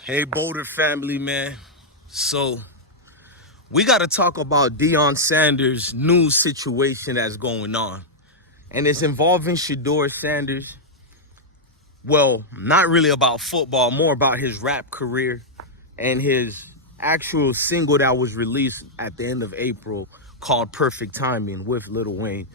Hey, Boulder family, man. So, we got to talk about Deion Sanders' new situation that's going on. And it's involving Shedeur Sanders. Well, not really about football, more about his rap career and his actual single that was released at the end of April called Perfect Timing with Lil Wayne.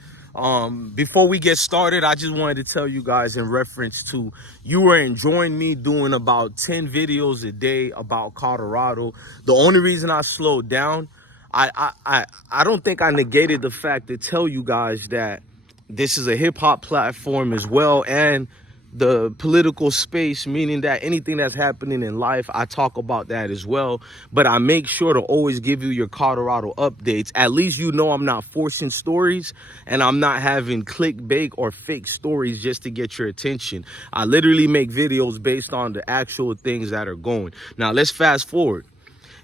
Before we get started, I just wanted to tell you guys in reference to you were enjoying me doing about 10 videos a day about Colorado. The only reason I slowed down, I don't think I negated the fact to tell you guys that this is a hip hop platform as well, and the political space, meaning that anything that's happening in life, I talk about that as well. But I make sure to always give you your Colorado updates. At least you know I'm not forcing stories and I'm not having clickbait or fake stories just to get your attention. I literally make videos based on the actual things that are going. Now let's fast forward.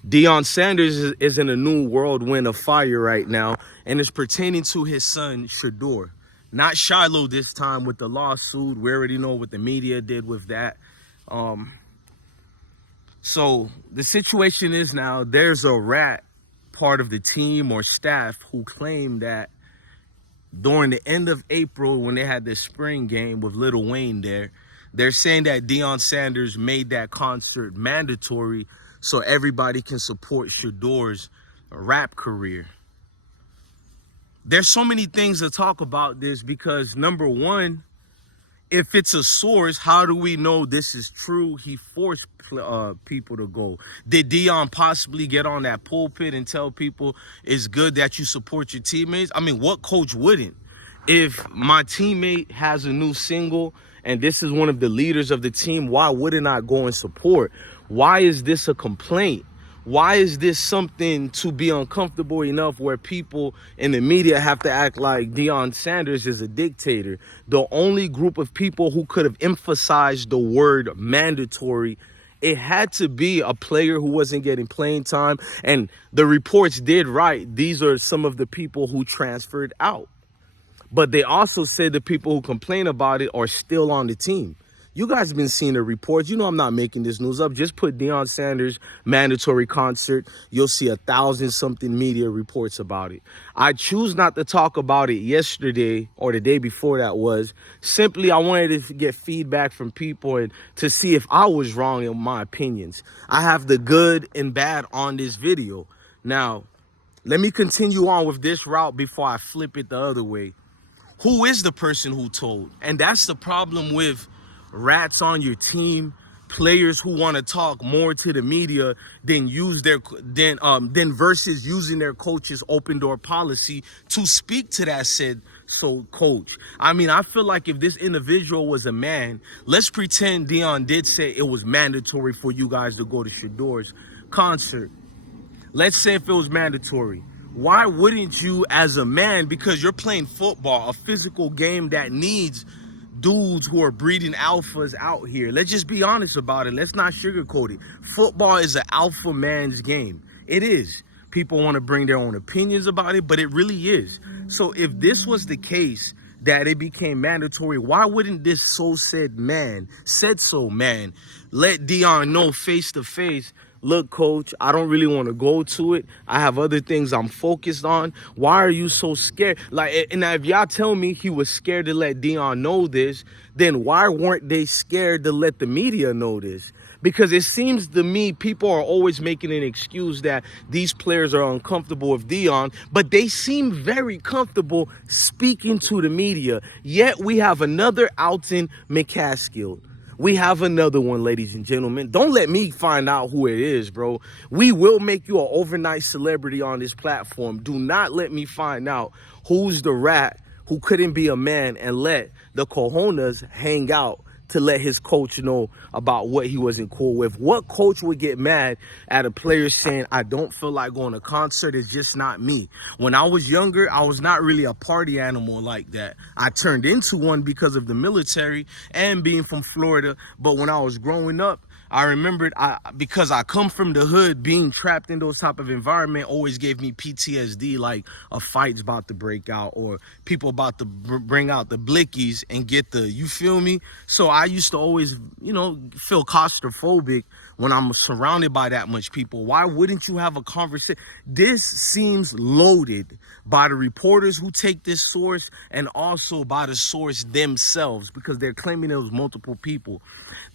Deion Sanders is in a new whirlwind of fire right now, and it's pertaining to his son, Shedeur. Not Shiloh this time with the lawsuit. We already know what the media did with that. So the situation is now there's a rat part of the team or staff who claimed that during the end of April when they had this spring game with Lil Wayne there, they're saying that Deion Sanders made that concert mandatory so everybody can support Shedeur's rap career. There's so many things to talk about this because, number one, if it's a source, how do we know this is true? He forced people to go. Did Deion possibly get on that pulpit and tell people it's good that you support your teammates? I mean, what coach wouldn't? If my teammate has a new single and this is one of the leaders of the team, why wouldn't I go and support? Why is this a complaint? Why is this something to be uncomfortable enough where people in the media have to act like Deion Sanders is a dictator? The only group of people who could have emphasized the word mandatory, it had to be a player who wasn't getting playing time. And the reports did write, these are some of the people who transferred out. But they also said the people who complain about it are still on the team. You guys have been seeing the reports. You know I'm not making this news up. Just put Deion Sanders mandatory concert. You'll see 1,000-something media reports about it. I choose not to talk about it yesterday or the day before that was. Simply, I wanted to get feedback from people and to see if I was wrong in my opinions. I have the good and bad on this video. Now, let me continue on with this route before I flip it the other way. Who is the person who told? And that's the problem with rats on your team, players who want to talk more to the media than versus using their coach's open door policy to speak to that said coach. I mean, I feel like if this individual was a man, let's pretend Deion did say it was mandatory for you guys to go to Shedeur's concert. Let's say if it was mandatory. Why wouldn't you as a man, because you're playing football, a physical game that needs dudes who are breeding alphas out here. Let's just be honest about it. Let's not sugarcoat it. Football is an alpha man's game. It is. People want to bring their own opinions about it, but it really is. So if this was the case that it became mandatory, why wouldn't this said man, let Deion know face to face, look, coach, I don't really want to go to it. I have other things I'm focused on. Why are you so scared? Like, and if y'all tell me he was scared to let Deion know this, then why weren't they scared to let the media know this? Because it seems to me people are always making an excuse that these players are uncomfortable with Deion, but they seem very comfortable speaking to the media. Yet we have another Alton McCaskill. We have another one, ladies and gentlemen. Don't let me find out who it is, bro. We will make you an overnight celebrity on this platform. Do not let me find out who's the rat who couldn't be a man and let the cojones hang out to let his coach know about what he wasn't cool with. What coach would get mad at a player saying, I don't feel like going to a concert, it's just not me? When I was younger, I was not really a party animal like that. I turned into one because of the military and being from Florida. But when I was growing up, I remembered because I come from the hood, being trapped in those type of environment always gave me PTSD, like a fight's about to break out or people about to bring out the blickies and get the, you feel me? So I used to always, feel claustrophobic when I'm surrounded by that much people. Why wouldn't you have a conversation? This seems loaded by the reporters who take this source and also by the source themselves, because they're claiming there was multiple people.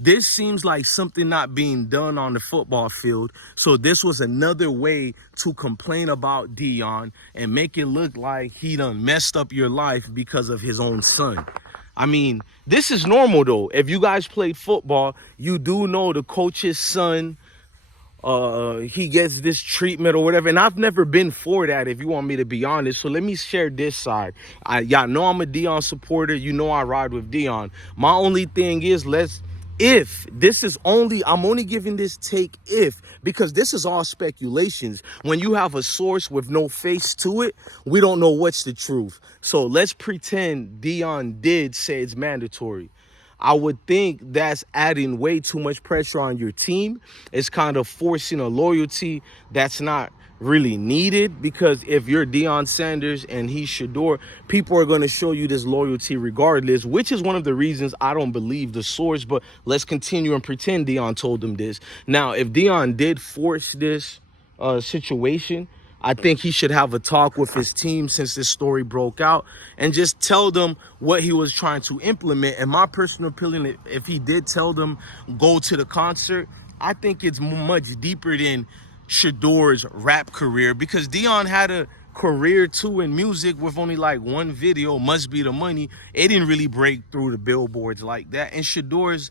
This seems like something not being done on the football field. So this was another way to complain about Deion and make it look like he done messed up your life because of his own son. I mean, this is normal though. If you guys played football, you do know the coach's son, he gets this treatment or whatever. And I've never been for that, if you want me to be honest. So let me share this side. Y'all know I'm a Deion supporter. You know I ride with Deion. My only thing is, I'm only giving this take because this is all speculations. When you have a source with no face to it, we don't know what's the truth. So let's pretend Deion did say it's mandatory. I would think that's adding way too much pressure on your team. It's kind of forcing a loyalty that's not really needed, because if you're Deion Sanders and he's Shedeur, people are going to show you this loyalty regardless, which is one of the reasons I don't believe the source. But let's continue and pretend Deion told them this. Now, if Deion did force this situation, I think he should have a talk with his team since this story broke out and just tell them what he was trying to implement. And my personal opinion, if he did tell them go to the concert, I think it's much deeper than Shedeur's rap career, because Deion had a career too in music with only like one video, Must Be the Money. It didn't really break through the billboards like that. And Shedeur's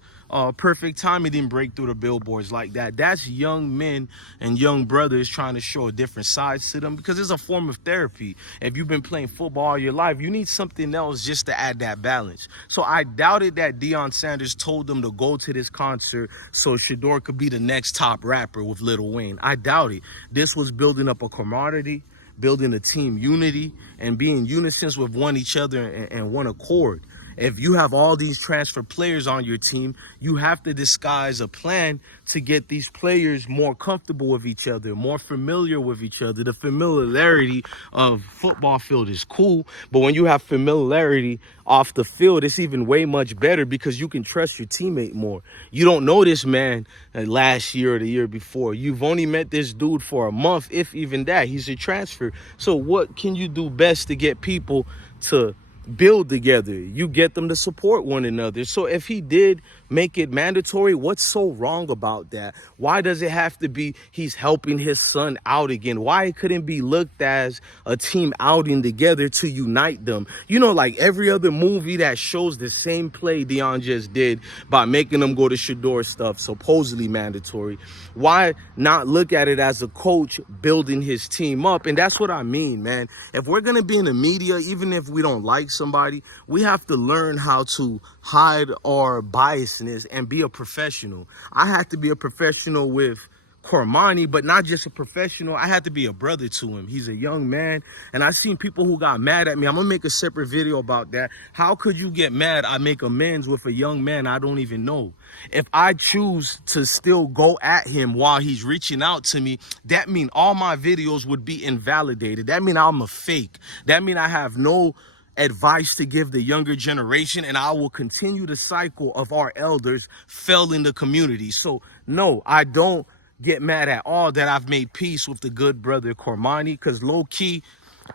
Perfect Time, it didn't break through the billboards like that. That's young men and young brothers trying to show a different side to them, because it's a form of therapy. If you've been playing football all your life, you need something else just to add that balance. So I doubted that Deion Sanders told them to go to this concert so Shedeur could be the next top rapper with Lil Wayne. I doubt it. This was building up a camaraderie, building a team unity, and being unison with each other and one accord. If you have all these transfer players on your team, you have to disguise a plan to get these players more comfortable with each other, more familiar with each other. The familiarity of football field is cool, but when you have familiarity off the field, it's even way much better, because you can trust your teammate more. You don't know this man last year or the year before. You've only met this dude for a month, if even that. He's a transfer. So what can you do best to get people to build together? You get them to support one another. So if he did make it mandatory, what's so wrong about that? Why does it have to be he's helping his son out again? Why it couldn't be looked as a team outing together to unite them? Like every other movie that shows the same play Deion just did by making them go to Shedeur stuff, supposedly mandatory. Why not look at it as a coach building his team up? And that's what I mean, man. If we're going to be in the media, even if we don't like somebody, we have to learn how to hide our biasness and be a professional. I had to be a professional with Cormani, but not just a professional. I had to be a brother to him. He's a young man, and I seen people who got mad at me. I'm gonna make a separate video about that. How could you get mad? I make amends with a young man I don't even know. If I choose to still go at him while he's reaching out to me, that means all my videos would be invalidated. That means I'm a fake. That means I have no advice to give the younger generation, and I will continue the cycle of our elders fell in the community. So no, I don't get mad at all that I've made peace with the good brother Cormani, because low key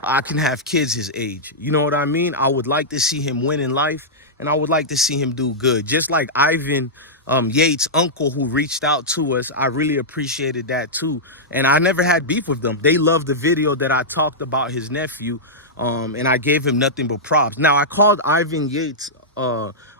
I can have kids his age. You know what I mean? I would like to see him win in life, and I would like to see him do good. Just like Ivan Yates' uncle, who reached out to us, I really appreciated that too. And I never had beef with them. They loved the video that I talked about his nephew, and I gave him nothing but props. Now, I called Ivan Yates'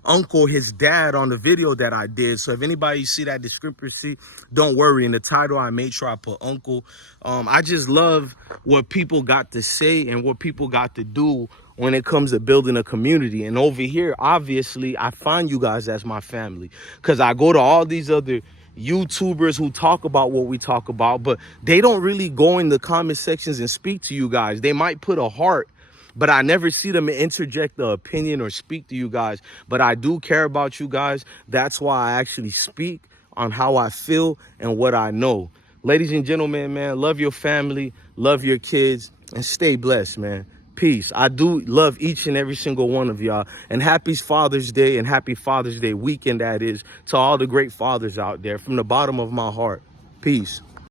uncle his dad on the video that I did. So if anybody see that discrepancy, don't worry. In the title, I made sure I put uncle. I just love what people got to say and what people got to do when it comes to building a community. And over here, obviously, I find you guys as my family, because I go to all these other YouTubers who talk about what we talk about, but they don't really go in the comment sections and speak to you guys. They might put a heart, but I never see them interject the opinion or speak to you guys. But I do care about you guys. That's why I actually speak on how I feel and what I know. Ladies and gentlemen, man, love your family, love your kids, and stay blessed, man. Peace. I do love each and every single one of y'all. And happy Father's Day and happy Father's Day weekend, that is, to all the great fathers out there from the bottom of my heart. Peace.